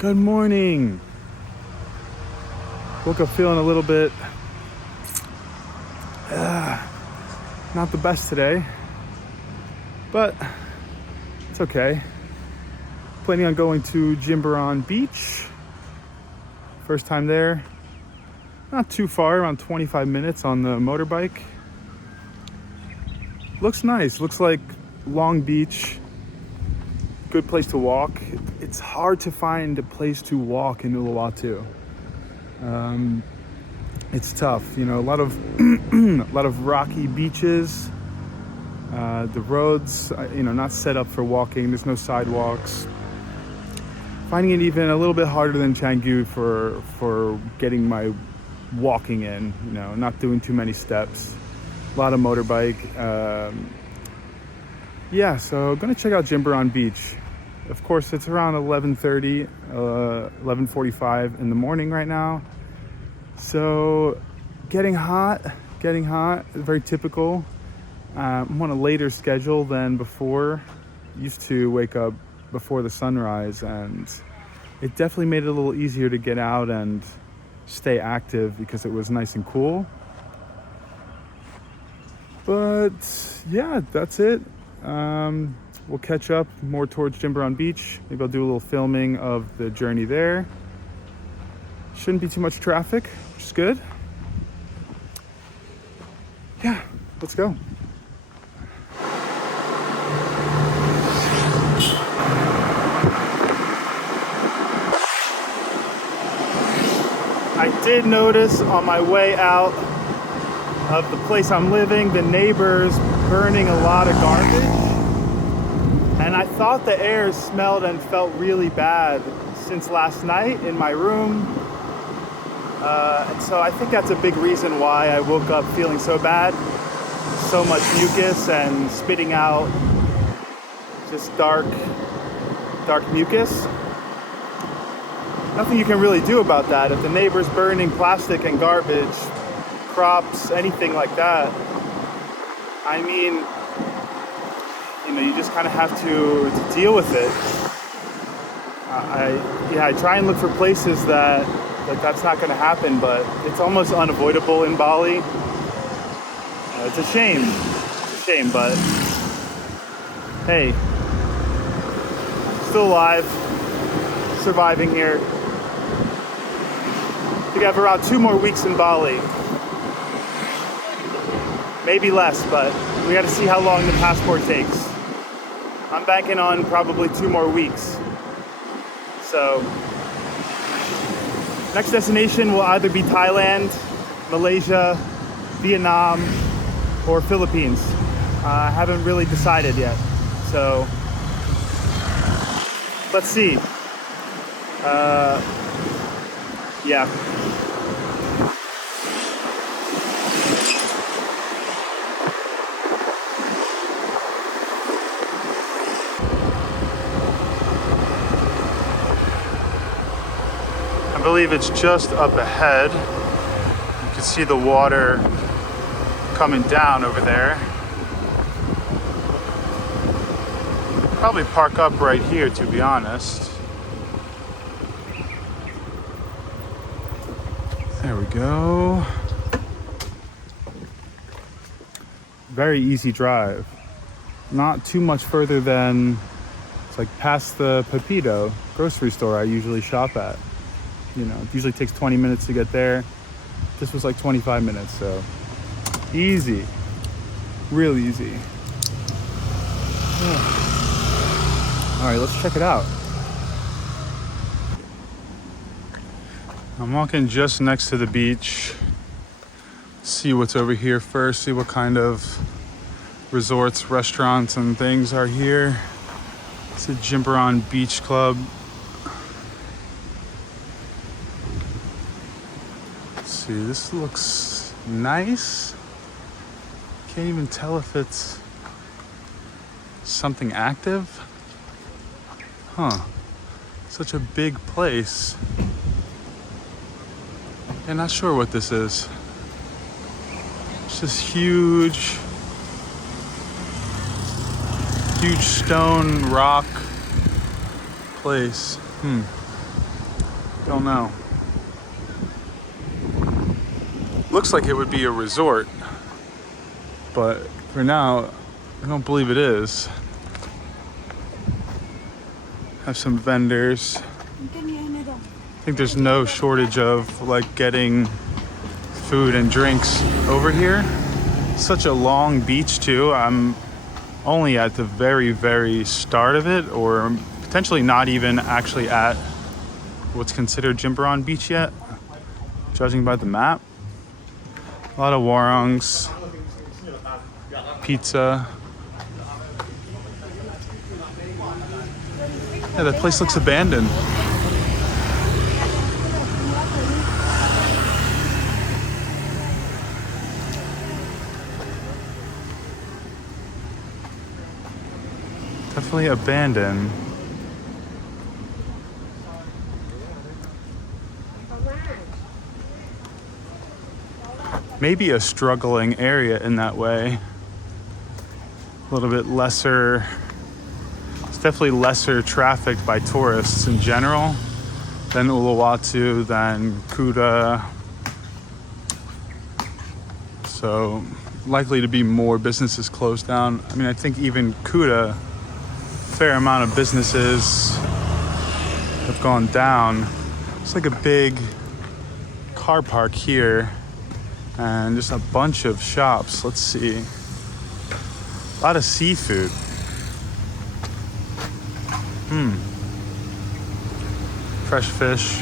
Good morning. Woke up feeling a little bit not the best today, but it's okay. Planning on going to Jimbaran Beach. First time there. Not too far, around 25 minutes on the motorbike. Looks nice. Looks like Long Beach. Good place to walk. It's hard to find a place to walk in Uluwatu. It's tough, a lot of a lot of rocky beaches. The roads, not set up for walking. There's no sidewalks. Finding it even a little bit harder than Canggu for getting my walking in. Not doing too many steps. A lot of motorbike. So I'm gonna check out Jimbaran Beach. Of course, it's around 11:30, 11:45 in the morning right now. So getting hot, very typical. I'm on a later schedule than before. Used to wake up before the sunrise, and it definitely made it a little easier to get out and stay active because it was nice and cool. But yeah, that's it. We'll catch up more towards Jimbaran Beach. Maybe I'll do a little filming of the journey there. Shouldn't be too much traffic, which is good. Yeah, let's go. I did notice on my way out of the place I'm living, the neighbors burning a lot of garbage. And I thought the air smelled and felt really bad since last night in my room. And so I think that's a big reason why I woke up feeling so bad. So much mucus and spitting out just dark mucus. Nothing you can really do about that. If the neighbor's burning plastic and garbage, crops, anything like that, I mean, you just kind of have to deal with it. I try and look for places that that's not going to happen, but it's almost unavoidable in Bali. It's a shame. But hey, still alive, surviving here. I think I have around 2 more weeks in Bali. Maybe less, but we got to see how long the passport takes. I'm banking on probably 2 more weeks. So, next destination will either be Thailand, Malaysia, Vietnam, or Philippines. I haven't really decided yet. So, let's see. Yeah. I believe it's just up ahead. You can see the water coming down over there. Probably park up right here, to be honest. There we go. Very easy drive. Not too much further than, it's like past the Pepito grocery store I usually shop at. It usually takes 20 minutes to get there. This was like 25 minutes, so easy. Real easy. All right, let's check it out. I'm walking just next to the beach. See what's over here first, see what kind of resorts, restaurants, and things are here. It's a Jimbaran Beach Club. See, this looks nice. Can't even tell if it's something active. Such a big place. I'm not sure what this is. It's this huge stone rock place. Don't know. Looks like it would be a resort, but for now, I don't believe it is. Have some vendors. I think there's no shortage of like getting food and drinks over here. Such a long beach too. I'm only at the very, very start of it, or potentially not even actually at what's considered Jimbaran Beach yet, judging by the map. A lot of warongs, pizza. Yeah, that place looks abandoned. Definitely abandoned. Maybe a struggling area in that way. A little bit lesser, it's definitely lesser trafficked by tourists in general than Uluwatu, than Kuta. So likely to be more businesses closed down. I mean, I think even Kuta, fair amount of businesses have gone down. It's like a big car park here and just a bunch of shops. Let's see. A lot of seafood. Fresh fish.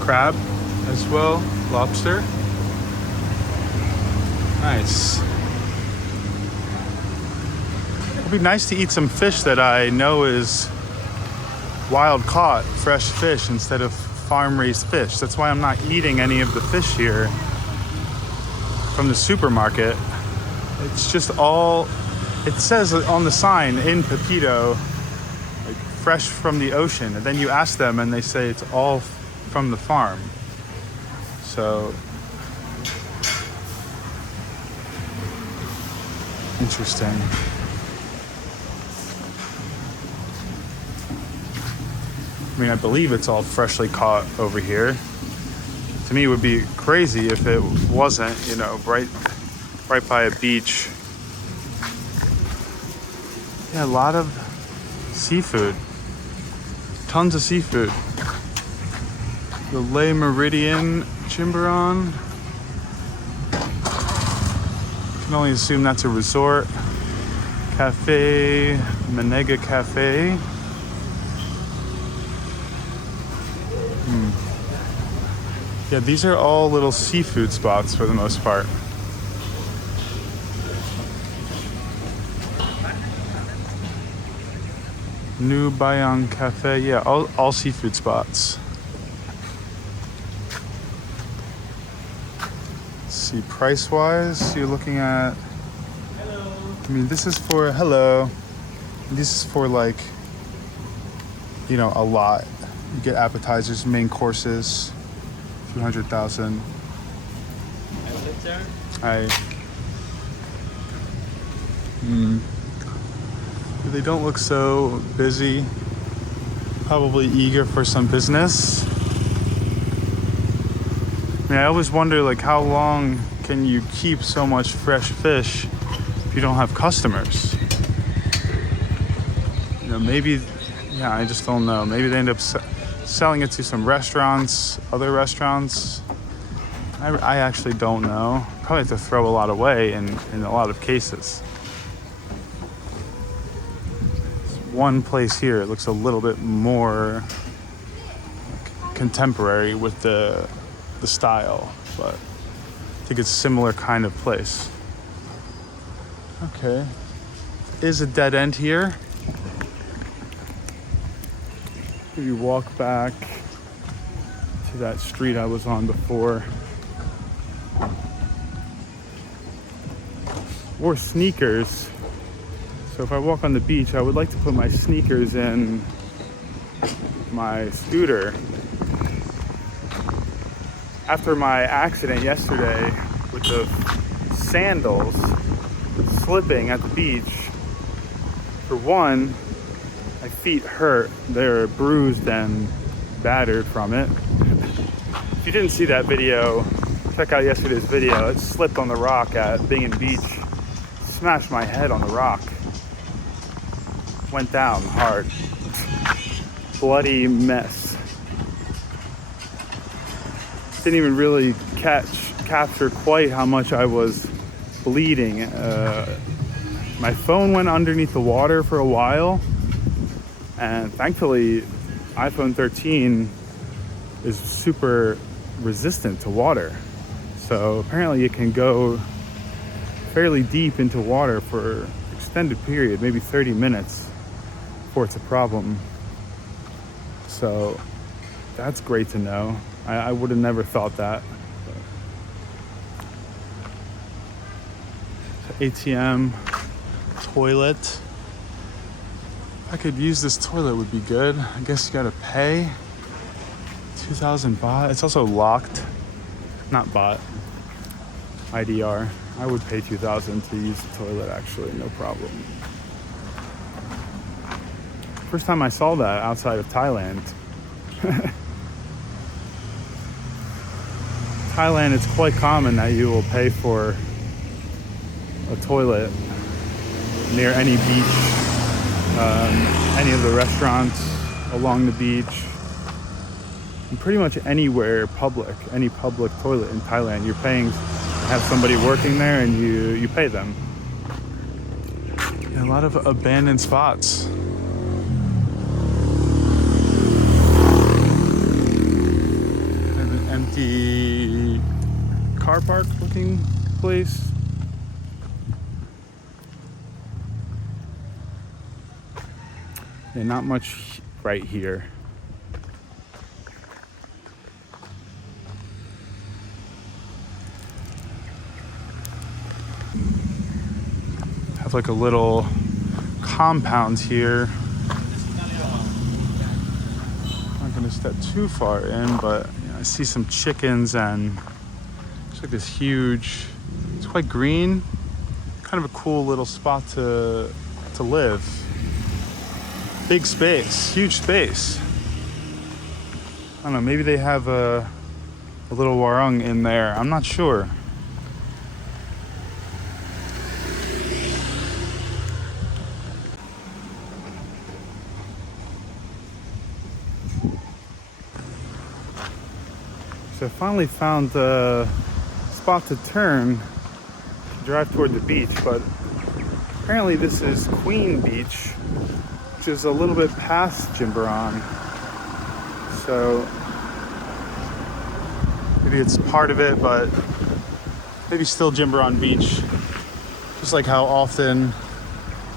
Crab as well. Lobster. Nice. It'd be nice to eat some fish that I know is wild caught, fresh fish instead of farm raised fish. That's why I'm not eating any of the fish here from the supermarket. It's just all, it says on the sign in Pepito, like fresh from the ocean. And then you ask them and they say it's all from the farm. So, interesting. I mean, I believe it's all freshly caught over here. To me, it would be crazy if it wasn't, you know, right by a beach. Yeah, a lot of seafood. Tons of seafood. The Le Meridian Jimbaran. You can only assume that's a resort. Cafe, Manega Cafe. Yeah, these are all little seafood spots for the most part. New Bayang Cafe, yeah, all seafood spots. Let's see, price-wise, you're looking at, I mean, this is for, hello. This is for like, you know, a lot. You get appetizers, main courses. 200,000. They don't look so busy. Probably eager for some business. I mean, I always wonder, like, how long can you keep so much fresh fish if you don't have customers? You know, maybe, yeah, I just don't know. Maybe they end up selling it to some restaurants, other restaurants. I actually don't know. Probably have to throw a lot away in a lot of cases. One place here, it looks a little bit more contemporary with the style, but I think it's a similar kind of place. Okay. Is a dead end here. If you walk back to that street I was on before. Or sneakers. So if I walk on the beach, I would like to put my sneakers in my scooter. After my accident yesterday with the sandals slipping at the beach, for one, My feet hurt. They're bruised and battered from it. If you didn't see that video, check out yesterday's video. It slipped on the rock at Bingen Beach. Smashed my head on the rock. Went down hard. Bloody mess. Didn't even really capture quite how much I was bleeding. My phone went underneath the water for a while, and thankfully iPhone 13 is super resistant to water. So apparently it can go fairly deep into water for an extended period, maybe 30 minutes before it's a problem. So that's great to know. I would have never thought that. ATM, toilet. If I could use this toilet, would be good. I guess you gotta pay 2,000 baht. It's also locked, not baht, IDR. I would pay 2,000 to use the toilet, actually, no problem. First time I saw that outside of Thailand. Thailand, it's quite common that you will pay for a toilet near any beach, any of the restaurants along the beach, and pretty much anywhere public, any public toilet in Thailand, you're paying to have somebody working there, and you pay them. And a lot of abandoned spots. And an empty car park looking place. Yeah, not much right here. Have like a little compound here. I'm not gonna step too far in, but you know, I see some chickens and it's like this huge, it's quite green, kind of a cool little spot to live. Big space, huge space. I don't know, maybe they have a little warung in there. I'm not sure. So I finally found the spot to turn to drive toward the beach, but apparently this is Queen Beach, which is a little bit past Jimbaran. So maybe it's part of it, but maybe still Jimbaran Beach. Just like how often,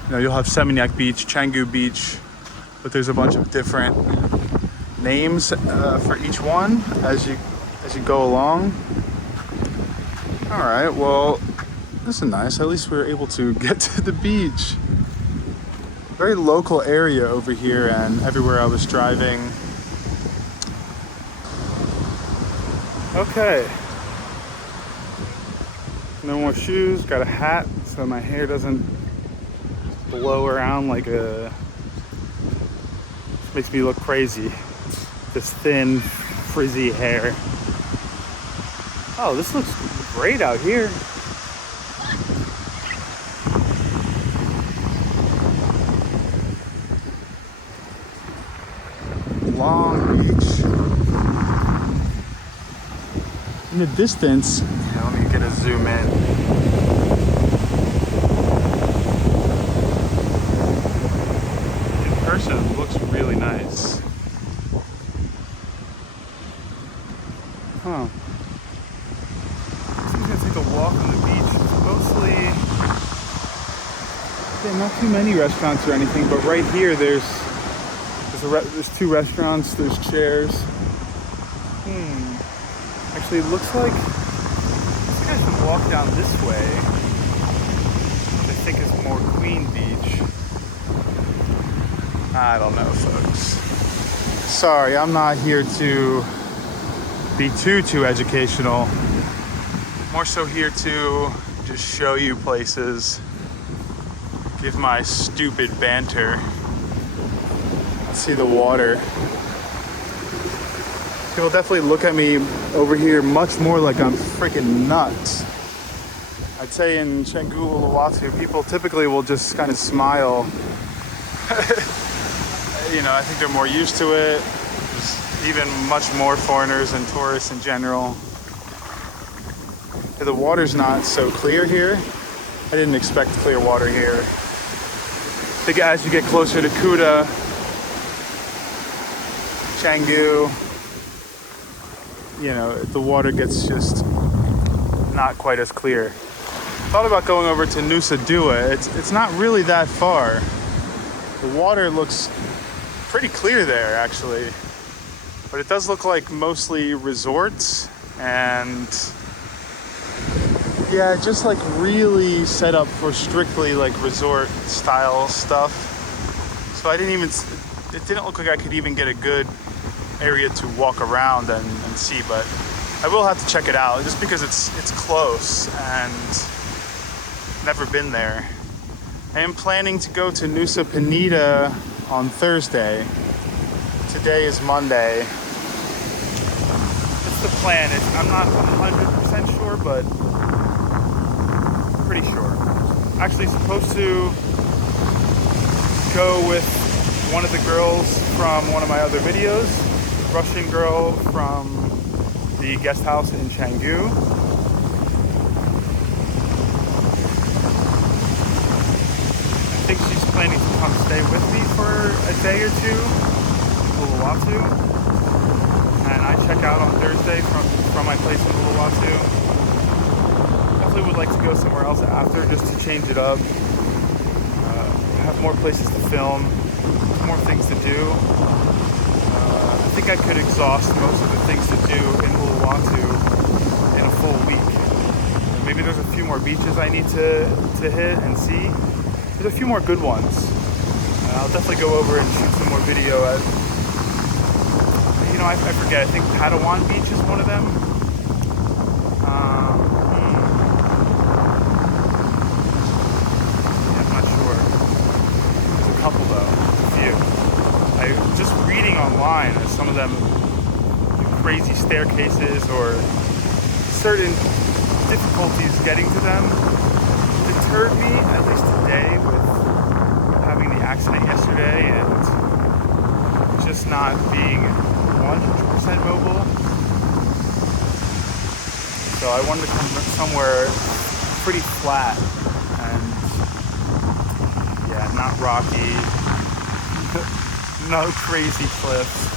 you know, you'll have Seminyak Beach, Canggu Beach, but there's a bunch of different names for each one as you go along. All right, well, this is nice. At least we were able to get to the beach. Very local area over here, and everywhere I was driving. Okay. No more shoes. Got a hat so my hair doesn't blow around like makes me look crazy. This thin, frizzy hair. Oh, this looks great out here. Long beach. In the distance, yeah, let me get a zoom in. In person, it looks really nice. Huh. I'm gonna take a walk on the beach. It's mostly, yeah, not too many restaurants or anything, but right here there's two restaurants, there's chairs. Actually, it looks like I should walk down this way, which I think is more Queen Beach. I don't know, folks. Sorry, I'm not here to be too educational. More so here to just show you places, give my stupid banter. See the water. People definitely look at me over here much more like I'm freaking nuts. I'd say in Canggu, Uluwatu, people typically will just kind of smile. You know, I think they're more used to it. There's even much more foreigners and tourists in general. The water's not so clear here. I didn't expect clear water here. I think as you get closer to Kuta, Canggu, you know, the water gets just not quite as clear. Thought about going over to Nusa Dua. It's not really that far. The water looks pretty clear there, actually. But it does look like mostly resorts and yeah, just like really set up for strictly like resort style stuff. So it didn't look like I could even get a good area to walk around and see, but I will have to check it out just because it's close and never been there. I am planning to go to Nusa Penida on Thursday. Today is Monday. It's the plan. I'm not 100% sure, but pretty sure. Actually supposed to go with one of the girls from one of my other videos, Russian girl from the guest house in Canggu. I think she's planning to come stay with me for a day or two in Uluwatu. And I check out on Thursday from my place in Uluwatu. Definitely would like to go somewhere else after just to change it up. Have more places to film, more things to do. I think I could exhaust most of the things to do in Uluwatu in a full week. Maybe there's a few more beaches I need to hit and see. There's a few more good ones. I'll definitely go over and shoot some more video at, you know, I forget, I think Padawan Beach is one of them. Yeah, I'm not sure. There's a couple though, a few. I just reading online that some of them crazy staircases or certain difficulties getting to them deterred me, at least today, with having the accident yesterday and just not being 100% mobile. So I wanted to come somewhere pretty flat and yeah, not rocky, no crazy cliffs.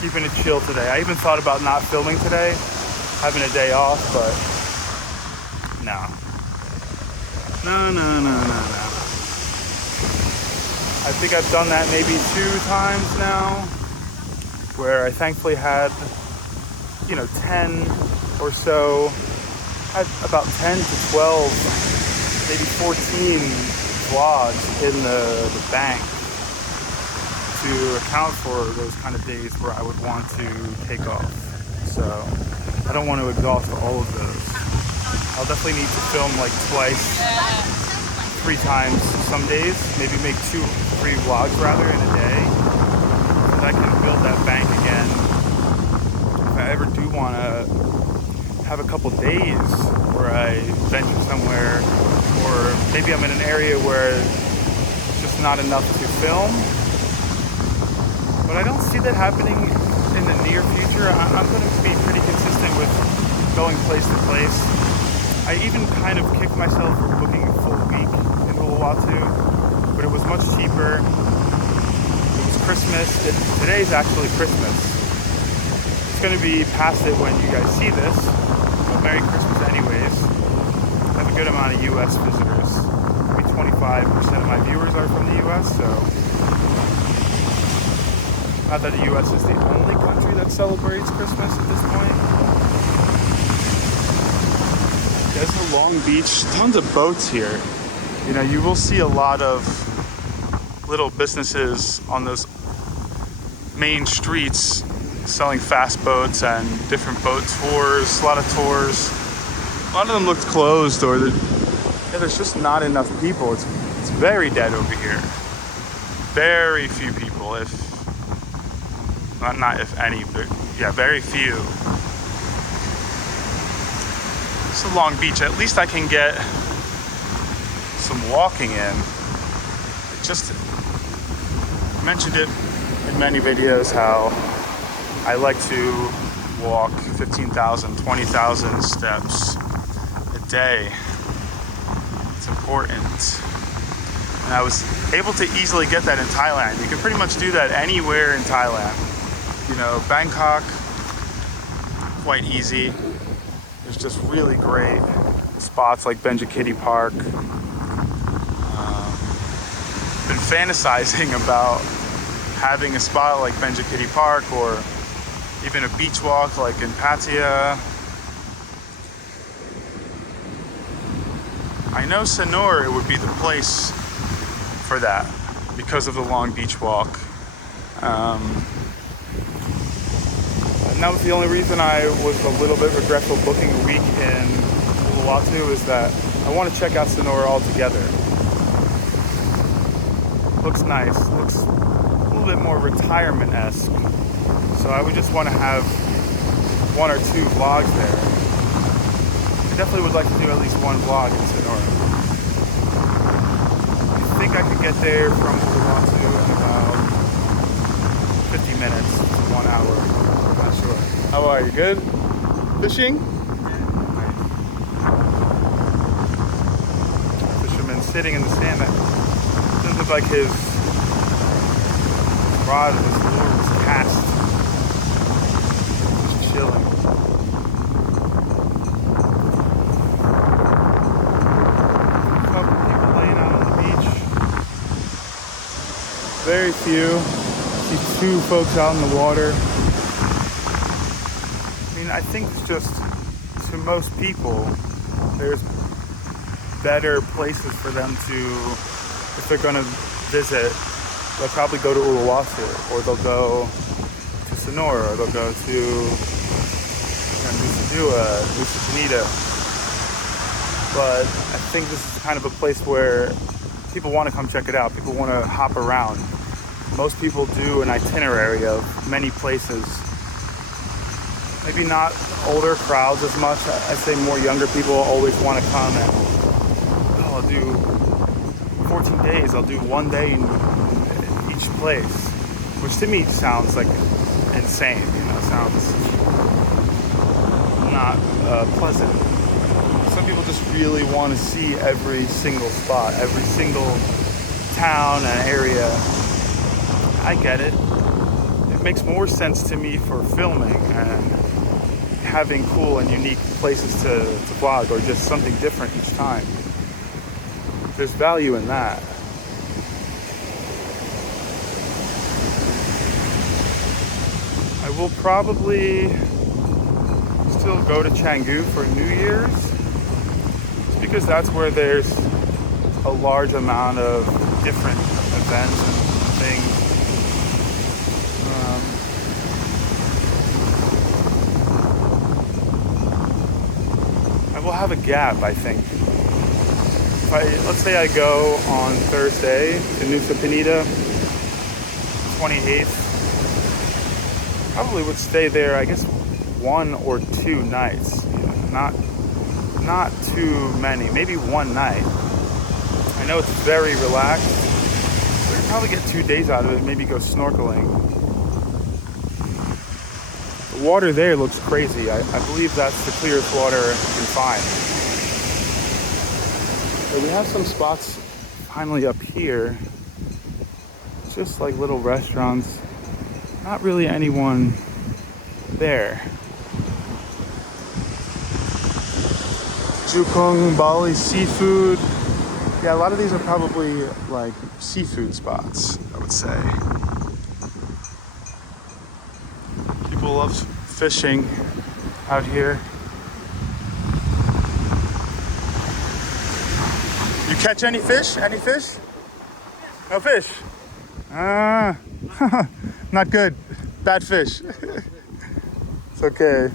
Keeping it chill today. I even thought about not filming today, having a day off, but no. No. I think I've done that maybe 2 times now, where I thankfully had, 10 or so, had about 10 to 12, maybe 14 vlogs in the bank to account for those kind of days where I would want to take off. So I don't want to exhaust all of those. I'll definitely need to film like twice, 3 times some days, maybe make 2-3 vlogs rather in a day, so that I can build that bank again. If I ever do want to have a couple days where I venture somewhere, or maybe I'm in an area where it's just not enough to film, but I don't see that happening in the near future. I'm going to be pretty consistent with going place to place. I even kind of kicked myself for booking a full week in Uluwatu, but it was much cheaper. It was Christmas. Today's actually Christmas. It's going to be past it when you guys see this, but Merry Christmas anyways. I have a good amount of US visitors. Maybe 25% of my viewers are from the US, so not that the US is the only country that celebrates Christmas at this point. There's a Long Beach, tons of boats here. You will see a lot of little businesses on those main streets selling fast boats and different boat tours, a lot of tours. A lot of them looked closed, or there's just not enough people. It's very dead over here. very few people, if not if any, but yeah, very few. It's a long beach. At least I can get some walking in. Just mentioned it in many videos how I like to walk 15,000, 20,000 steps a day. It's important. And I was able to easily get that in Thailand. You can pretty much do that anywhere in Thailand. You know, Bangkok, quite easy. There's just really great spots like Benjakitti Park. Been fantasizing about having a spot like Benjakitti Park or even a beach walk like in Pattaya. I know Sanur would be the place for that because of the long beach walk. And that was the only reason I was a little bit regretful booking a week in Uluwatu, is that I want to check out Sanur altogether. Looks nice, looks a little bit more retirement-esque. So I would just want to have 1 or 2 vlogs there. I definitely would like to do at least 1 vlog in Sanur. I think I could get there from Uluwatu in about 50 minutes to 1 hour. I'm not sure. How are you? Good? Fishing? Nice. Fisherman sitting in the sand. That doesn't look like his rod, his lure was cast. Just chilling. A couple people laying out on the beach. Very few. See 2 folks out in the water. I mean, I think it's just, to most people, there's better places for them to, if they're going to visit, they'll probably go to Uluwatu, or they'll go to Sanur, or they'll go to Nusa Dua, Nusa Penida. But I think this is kind of a place where people want to come check it out. People want to hop around. Most people do an itinerary of many places. Maybe not older crowds as much. I say more younger people always want to come and, I'll do 14 days, I'll do 1 day in each place, which to me sounds like insane, you know, sounds not pleasant. Some people just really want to see every single spot, every single town and area. I get it. It makes more sense to me for filming and having cool and unique places to vlog, or just something different each time. There's value in that. I will probably still go to Canggu for New Year's, just because that's where there's a large amount of different events and things. I will have a gap, I think. Let's say I go on Thursday to Nusa Penida, 28th. Probably would stay there, I guess, 1 or 2 nights. Not too many, maybe 1 night. I know it's very relaxed, but you probably get 2 days out of it, maybe go snorkeling. The water there looks crazy. I believe that's the clearest water you can find. So we have some spots finally up here. Just like little restaurants. Not really anyone there. Jukung, Bali seafood. Yeah, a lot of these are probably like seafood spots, I would say. People love fishing out here. You catch any fish? Any fish? No fish? Ah, not good. Bad fish. It's okay.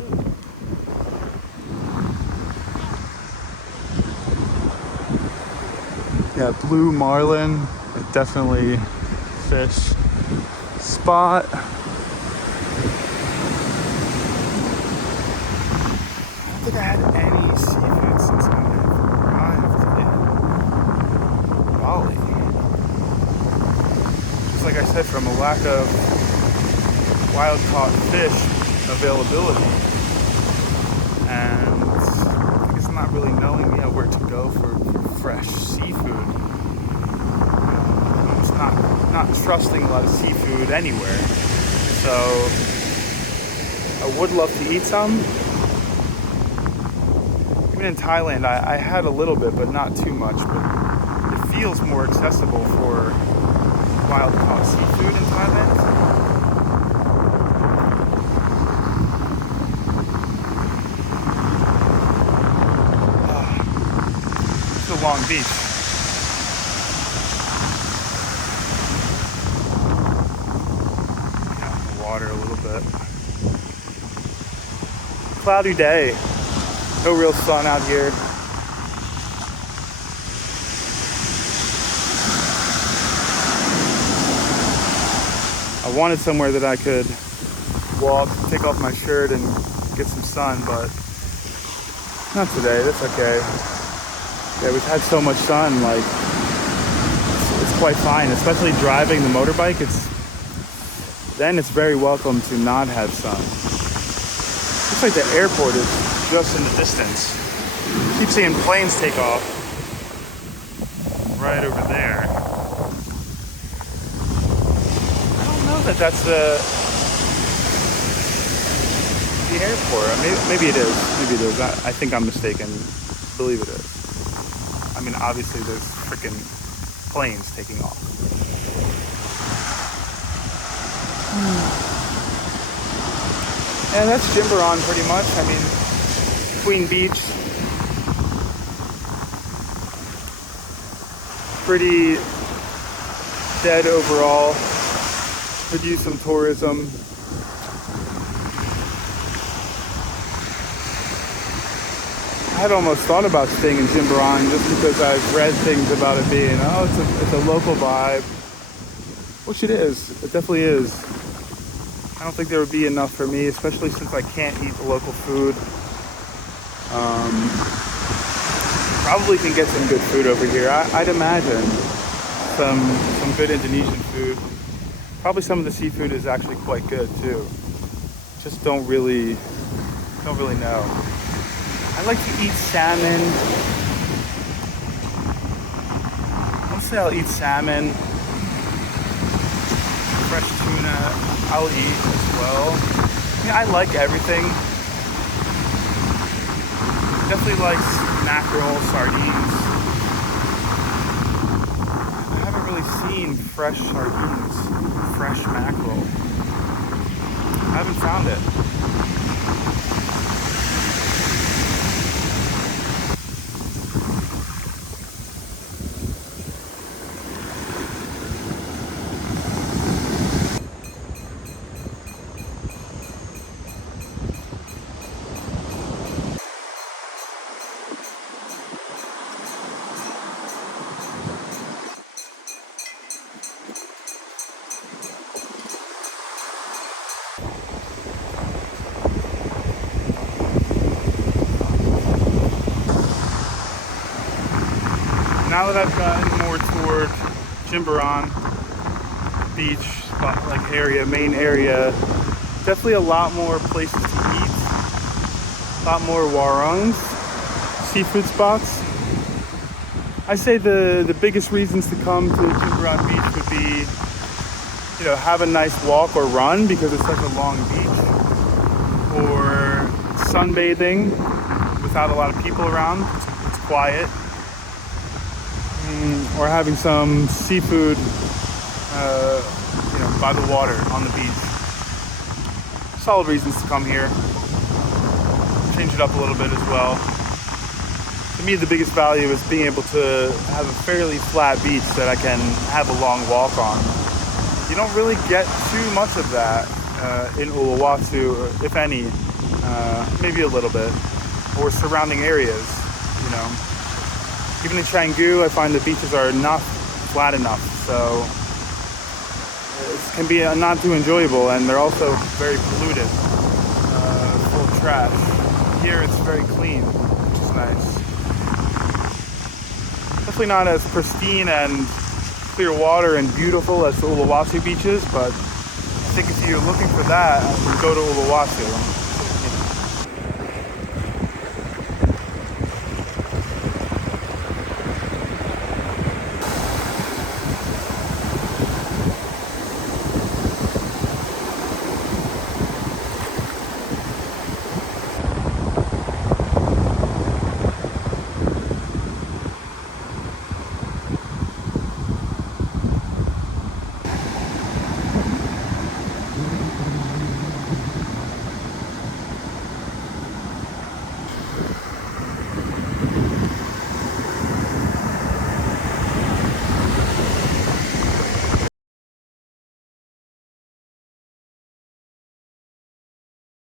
Yeah, blue marlin. Definitely fish spot. I don't think I had any seafood since I arrived in Bali. Just like I said, from a lack of wild caught fish availability, and I guess not really knowing where to go for fresh seafood. It's not trusting a lot of seafood anywhere. So I would love to eat some. Even in Thailand, I had a little bit, but not too much. But it feels more accessible for wild caught seafood in Thailand. It's a long beach. Water a little bit. Cloudy day. No real sun out here. I wanted somewhere that I could walk, take off my shirt and get some sun, but not today. That's okay. Yeah, we've had so much sun, like it's quite fine, especially driving the motorbike. It's very welcome to not have sun. Looks like the airport is just in the distance. I keep seeing planes take off right over there. I don't know that that's the airport. Maybe it is. Maybe it is. I think I'm mistaken. I believe it is. I mean, obviously there's freaking planes taking off. Yeah, that's Jimbaran pretty much. I mean, Queen Beach. Pretty dead overall. Could use some tourism. I had almost thought about staying in Jimbaran just because I've read things about it being, it's a local vibe. Which it is. It definitely is. I don't think there would be enough for me, especially since I can't eat the local food. Probably can get some good food over here. I'd imagine some good Indonesian food. Probably some of the seafood is actually quite good too. Just don't really know. I like to eat salmon. Mostly I'll eat salmon. Fresh tuna, I'll eat as well. I mean, I like everything. Definitely like mackerel, sardines. I haven't really seen fresh sardines, fresh mackerel. I haven't found it. Now that I've gotten more toward Jimbaran beach, like area, main area, definitely a lot more places to eat, a lot more warangs, seafood spots. I say the biggest reasons to come to Jimbaran beach would be, have a nice walk or run because it's such a long beach, or sunbathing without a lot of people around. It's quiet. Or having some seafood, by the water on the beach. Solid reasons to come here. Change it up a little bit as well. To me, the biggest value is being able to have a fairly flat beach that I can have a long walk on. You don't really get too much of that in Uluwatu, if any, maybe a little bit, or surrounding areas, Even in Canggu, I find the beaches are not flat enough, so it can be not too enjoyable, and they're also very polluted, full of trash. Here it's very clean, which is nice. Definitely not as pristine and clear water and beautiful as the Uluwatu beaches, but I think if you're looking for that, you go to Uluwatu.